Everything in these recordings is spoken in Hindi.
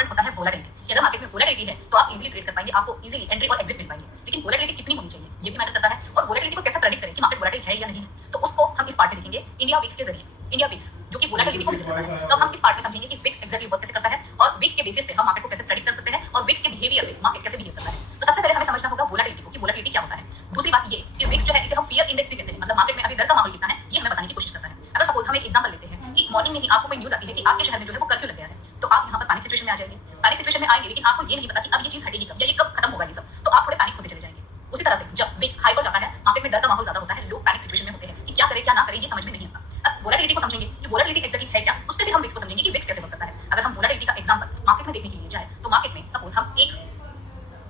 इंपॉर्टेंट होता है वोलेटिलिटी, कि अगर मार्केट में वोलेटिलिटी है तो आप इजीली ट्रेड कर पाएंगे, आपको इजीली एंट्री और एग्जिट मिल पाएंगे। लेकिन वोलेटिलिटी कितनी होनी चाहिए ये भी मैटर करता है, और वोलेटिलिटी को कैसे प्रेडिक्ट करें कि मार्केट वोलेटाइल है या नहीं है, तो उसको हम इस पार्ट में देखेंगे इंडिया विक्स के जरिए। इंडिया विक्स जो कि वोलेटिलिटी को मेजर करता है, तो हम इस पार्ट में समझेंगे कि विक्स एक्जेक्टली वर्क कैसे करता है और विक्स के बेसिस पे हम मार्केट को कैसे प्रेडिक्ट कर सकते हैं और विक्स के बिहेवियर पे मार्केट कैसे बिहेव करता है। तो सबसे पहले हमें समझना होगा वोलेटिलिटी को, कि वोलेटिलिटी क्या होता है। दूसरी बात ये कि विक्स जो है इसे हम फियर इंडेक्स भी कहते हैं, मतलब मार्केट में अभी डर का माहौल कितना है ये हमें बताने की कोशिश करता है। अगर सपोज हम एक एग्जांपल लेते हैं कि मॉर्निंग में ही आपको कोई न्यूज आती है कि आपके शहर में जो है वो कर्फ्यू लग गया है, तो आप यहाँ पर पैनिक सिचुएशन में आ जाएंगे। पैनिक सिचुएशन में आएंगे लेकिन आपको ये नहीं पता कि अब ये चीज हटेगी कब या ये कब खत्म होगा ये सब, तो आप थोड़े पैनिक होते चले जाएंगे। उसी तरह से जब विक्स हाई पर जाता है, मार्केट में डर का माहौल ज्यादा होता है, लोग पैनिक सिचुएशन में होते हैं कि क्या करें क्या ना करें ये समझ में नहीं आता। अब वोलेटिलिटी को समझेंगे कि वोलेटिलिटी एक्जेक्टली है क्या, उसके फिर हम विक्स को समझेंगे कि विक्स कैसे वर्क करता है। अगर हम वोलेटिलिटी का एग्जांपल मार्केट में देखने के लिए जाए तो मार्केट में सपोज हम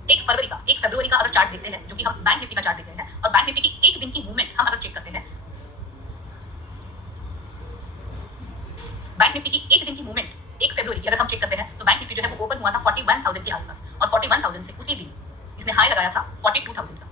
एक फरवरी का अगर चार्ट देखते हैं, जो कि हम बैंक निफ्टी का चार्ट देखते हैं, और बैंक निफ्टी की एक दिन की मूवमेंट हम अगर चेक करते हैं, बैंक निफ्टी की एक दिन की मूवमेंट 1 फरवरी की अगर हम चेक करते हैं तो बैंक निफ्टी जो है वो ओपन हुआ था 41,000 के आसपास, और 41,000 से उसी दिन इसने हाई लगाया था 42,000 का,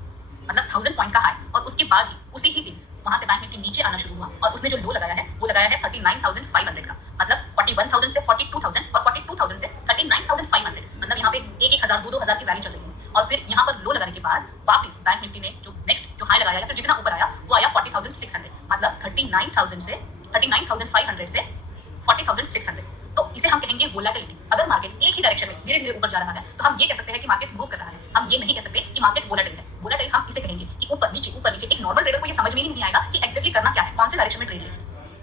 मतलब 1000 पॉइंट का हाई, और उसके बाद ही उसी ही दिन वहां से बैंक निफ्टी नीचे आना शुरू हुआ और उसने जो लो लगाया है वो लगाया है 39,500 का, मतलब 41,000 से 42,000 और 42,000 से 39,500, मतलब यहाँ पे 1,000 2,000 की वैल्यू चल रही है। और फिर यहाँ पर लो लगाने के बाद वापस बैंक निफ्टी ने जो नेक्स्ट जो हाई लगाया या फिर जितना ऊपर आया वो आया 40,600, मतलब 39,500 से 40,600, तो इसे हम कहेंगे वोलेटिलिटी। अगर मार्केट एक ही डायरेक्शन में धीरे धीरे ऊपर जा रहा है तो हम ये कह सकते हैं कि मार्केट मूव कर रहा है, हम ये नहीं कह सकते कि मार्केट वोलेटाइल है। वोलेटाइल हम इसे कहेंगे कि ऊपर नीचे एक नॉर्मल ट्रेडर को ये समझ में ही नहीं आएगा कि एक्जेक्टली करना क्या है, कौन से डायरेक्शन में ट्रेड लें।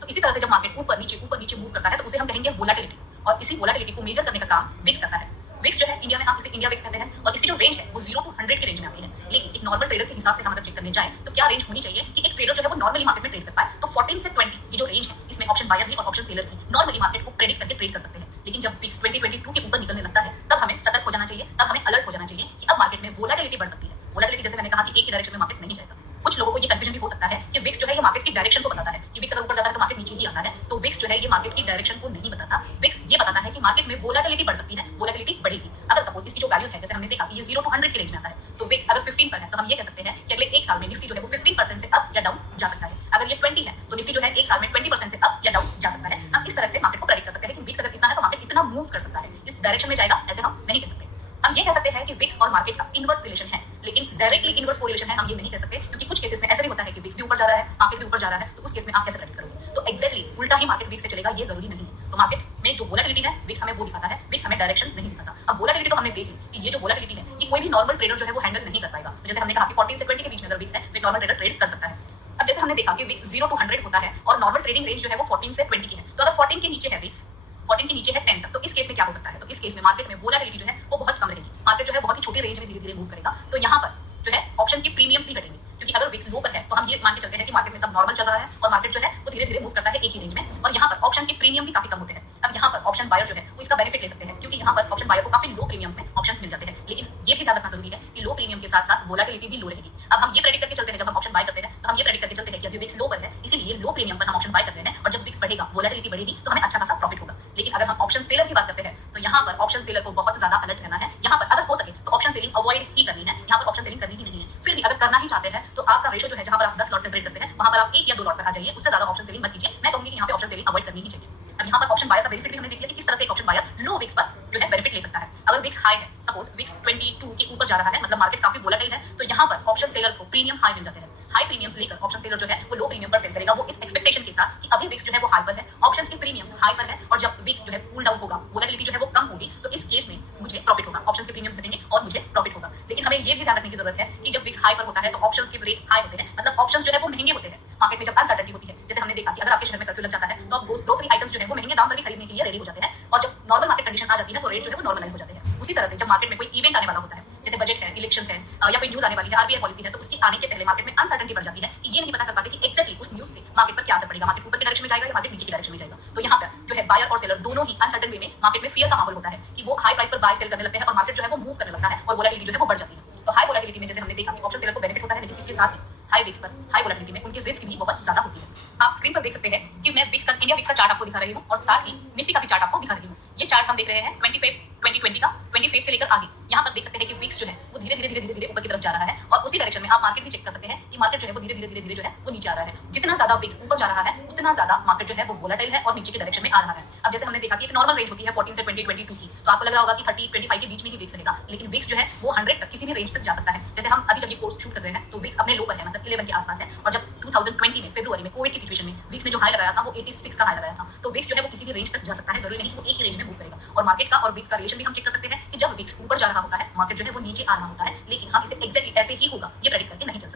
तो इसी तरह से जब मार्केट ऊपर नीचे मूव करता है तो उसे हम कहेंगे वोलेटिलिटी, और इसी वोलेटिलिटी को मेजर करने का काम विक्स करता है। विक्स जो है इंडिया में हम इसे इंडिया विक्स कहते हैं, और इसकी जो रेंज है वो 0 to 100 की रेंज में आती है। लेकिन एक नॉर्मल ट्रेडर के हिसाब से हम अगर चेक करने जाए तो क्या रेंज होनी चाहिए कि एक ट्रेडर जो है वो नॉर्मली मार्केट में ट्रेड कर पाए, तो 14 से 20 ये जो रेंज है इसमें ऑप्शन बायर भी और ऑप्शन सेलर भी नॉर्मली मार्केट को प्रेडिक्ट करके ट्रेड कर सकते हैं। लेकिन जब विक्स 2022 के ऊपर निकलने लगता है तब हमें सतर्क हो जाना चाहिए, तब हमें अलर्ट हो जाना चाहिए कि अब मार्केट में वोलेटिलिटी बढ़ सकती है। वोलेटिलिटी जैसे मैंने कहा कि एक ही डायरेक्शन में मार्केट नहीं जाएगा। कुछ लोगों को ये कंफ्यूजन भी हो सकता है कि विक्स जो है ये मार्केट की डायरेक्शन को बताता है, कि विक्स अगर ऊपर जाता है तो मार्केट नीचे ही आता है, तो विक्स जो है ये मार्केट की डायरेक्शन को नहीं बताता। विक्स ये बताता है कि मार्केट में वोलेटिलिटी बढ़ सकती है, वोलेटिलिटी बढ़ेगी। अगर सपोज इसकी जो वैल्यूज है जैसे हमने देखा कि ये 0 to 100 की रेंज में आता है, तो विक्स अगर 15 पर है तो हम ये कह सकते हैं कि अगले एक साल में निफ्टी जो है वो 15% से अप या डाउन जा सकता है। अगर ये 20 है तो निफ्टी जो है एक साल में 20% से अप या डाउन जा सकता है। हम इस तरह से मार्केट को प्रेडिक्ट कर सकते हैं कि विक्स अगर इतना है तो मार्केट इतना मूव कर सकता है, इस डायरेक्शन में जाएगा, ऐसे हम नहीं कह सकते। हम ये कह सकते हैं कि विक्स और मार्केट का इनवर्स रिलेशन है, लेकिन डायरेक्टली इनवर्स कोरिलेशन है हम ये नहीं कह सकते, क्योंकि कुछ केसेस में ऐसे भी होता है कि विक्स भी ऊपर जा रहा है, मार्केट भी ऊपर जा रहा है, तो उस केस में आप कैसे प्रेडिक्ट करोगे। तो एक्जेक्टली उल्टा ही मार्केट विक्स से चलेगा ये जरूरी नहीं। तो मार्केट में जो वोलेटिलिटी है विक्स हमें वो दिखाता है, विक्स हमें डायरेक्शन नहीं दिखाता। अब वोलेटिलिटी तो हमने देख ली कि ये जो वोलेटिलिटी है कि कोई भी नॉर्मल ट्रेडर जो है वो हैंडल नहीं कर पाएगा। तो जैसे हमने कहा कि 14 से 20 के बीच में अगर विक्स है तो एक नॉर्मल ट्रेडर ट्रेड कर सकता है। अब जैसे हमने देखा कि विक्स 0 to 100 होता है और नॉर्मल ट्रेडिंग रेंज जो है वो 14 से 20 की है, तो अगर 14 के नीचे है विक्स, 14 के नीचे है 10 तक, तो इस केस में क्या हो सकता है, तो इस केस में मार्केट में वोलेटिलिटी जो है वो बहुत कम रहेगी, मार्केट जो है बहुत ही छोटी रेंज में धीरे धीरे मूव करेगा। तो यहाँ पर जो है ऑप्शन के प्रीमियम्स भी घटेंगे, क्योंकि अगर विक्स लो पर है तो हम ये मान के चलते हैं कि मार्केट में सब नॉर्मल चल रहा है और मार्केट जो है वो धीरे धीरे मूव करता है एक ही रेंज में, और यहाँ पर ऑप्शन के प्रीमियम भी काफी कम होते हैं। अब यहाँ पर ऑप्शन बायर जो है वो इसका बेनिफिट ले सकते हैं, क्योंकि यहाँ पर ऑप्शन बायर को काफी लो प्रीमियम्स में ऑप्शंस मिल जाते हैं। लेकिन ये भी ध्यान रखना जरूरी है कि लो प्रीमियम के साथ साथ वोलेटिलिटी भी लो रहेगी। अब हम ये प्रेडिक्ट करके चलते हैं, जब हम ऑप्शन बाय करते हैं तो हम ये प्रेडिक्ट करके चलते हैं कि अभी विक्स लो पर है, इसीलिए लो प्रीमियम पर हम ऑप्शन बाय कर रहे हैं, और जब विक्स बढ़ेगा वोलेटिलिटी बढ़ेगी तो हमें अच्छा खासा प्रॉफिट होगा। लेकिन अगर हम ऑप्शन सेलर की बात करते हैं तो यहाँ पर ऑप्शन सेलर को बहुत ज्यादा अलर्ट रहना है। यहाँ पर अगर हो सके तो ऑप्शन सेलिंग अवॉइड ही करनी है, यहाँ पर ऑप्शन सेलिंग करनी ही नहीं है। फिर भी अगर करना ही चाहते हैं तो आपका रेशो जो है जहाँ पर आप 10 लॉट से ट्रेड करते हैं वहां पर आप 1 या 2 लॉट पर आ जाइए, उससे ज्यादा ऑप्शन सेलिंग मत कीजिए। मैं कहूंगी कि यहाँ पे ऑप्शन सेलिंग अवॉइड करनी ही चाहिए। अब यहाँ पर ऑप्शन बायर का बेनिफिट भी हमने देख लिया कि किस तरह से एक ऑप्शन बायर लो विक्स पर जो है बेनिफिट ले सकता है। अगर विक्स हाई है, सपोज विक्स 22 के ऊपर जा रहा है, मतलब मार्केट काफी वोलेटाइल है, तो यहाँ पर ऑप्शन सेलर को प्रीमियम हाई मिल जाते हैं। हाई प्रीमियम्स लेकर ऑप्शन सेलर जो है वो लो प्रीमियम पर सेल करेगा, वो इस एक्सपेक्टेशन के साथ कि अभी विक्स जो है वो हाई पर है, ऑप्शंस के प्रीमियम्स हाई पर है, और जब विक्स जो है कूल डाउन होगा, वोलेटिलिटी जो है वो कम होगी, तो इस केस में मुझे प्रॉफिट होगा, ऑप्शंस के प्रीमियम्स घटेंगे और मुझे प्रॉफिट होगा। लेकिन हमें ये भी ध्यान रखने की जरूरत है कि जब विक्स हाई पर होता है तो ऑप्शंस के रेट हाई होते हैं, मतलब ऑप्शंस जो है वो महंगे होते हैं। मार्केट में जब अनसर्टेनिटी होती है, जैसे हमने देखा कि अगर आपके शहर में कर्फ्यू लग जाता है तो आप ग्रोसरी आइटम्स जो है वो महंगे दाम पर भी खरीदने के लिए रेडी हो जाते हैं, और जब नॉर्मल मार्केट कंडीशन आ जाती है तो रेट जो है वो नॉर्मलाइज हो जाते हैं। उसी तरह से जब मार्केट में कोई इवेंट आने वाला होता है, जैसे बजट है, इलेक्शंस है, या कोई न्यूज आने वाली है, आरबीआई पॉलिसी है, तो उसकी आने के पहले मार्केट में अनसर्टेनिटी बढ़ जाती है कि ये नहीं पता कर पाते कि एक्जेक्टली उस न्यूज से मार्केट पर क्या असर पड़ेगा, मार्केट ऊपर की डायरेक्शन में जाएगा या मार्केट नीचे की डायरेक्शन में जाएगा। तो यहाँ पर जो है बायर और सेलर दोनों ही अनसर्टेन वे में मार्केट में फियर का माहौल होता है कि वो हाई प्राइस पर बाय सेल करने लगते हैं और मार्केट जो है वो मूव करने लगता है और वोलेटिलिटी जो है वो बढ़ जाती है। तो हाई वोलेटिलिटी में जैसे हमने देखा कि ऑप्शन सेलर को बेनिफिट होता है, लेकिन इसके साथ ही हाई विक्स पर हाई वोलेटिलिटी में उनकी रिस्क भी बहुत ज्यादा होती है। आप स्क्रीन पर देख सकते हैं कि मैं विक्स का इंडिया विक्स का चार्ट आपको दिखा रही हूँ और साथ ही निफ्टी का भी चार्ट आपको दिखा रही हूँ। ये चार्ट हम देख रहे हैं 2020 का 25 से लेकर आगे। यहाँ पर देख सकते हैं कि विक्स जो है वो धीरे धीरे धीरे धीरे धीरे ऊपर की तरफ जा रहा है और उसी डायरेक्शन में आप मार्केट भी चेक कर सकते हैं कि मार्केट जो है वो धीरे धीरे धीरे धीरे जो है वो नीचे आ रहा है। जितना ज्यादा विक्स ऊपर जा रहा है उतना ज्यादा मार्केट जो है वो वोलेटाइल है और नीचे की डायरेक्शन में आ रहा है। अब जैसे हमने देखा कि एक नॉर्मल रेंज होती है 14 से 22 की, तो आपको लग रहा होगा कि 30-25 के बीच में ही विक्स रहेगा, लेकिन विक्स जो है वो 100 तक किसी भी रेंज तक जा सकता है। जैसे हम अभी जब ये कोर्स शूट कर रहे हैं तो विक्स अपने लो पर है, मतलब 11 के आसपास है, और जब 2020 में फरवरी में कोविड की सिचुएशन में विक्स ने जो हाई लगाया था वो 86 का हाई लगाया था। तो विक्स जो है वो किसी भी रेंज तक जा सकता है, जरूरी नहीं कि वो एक ही रेंज में मूव करेगा। और मार्केट का और विक्स का रिलेशन भी हम चेक कर सकते हैं कि जब विक्स ऊपर जा रहा होता है मार्केट जो है वो नीचे आ रहा होता है, लेकिन हम इसे एग्जैक्टली ऐसे ही होगा ये प्रेडिक्ट करके नहीं चल सकते।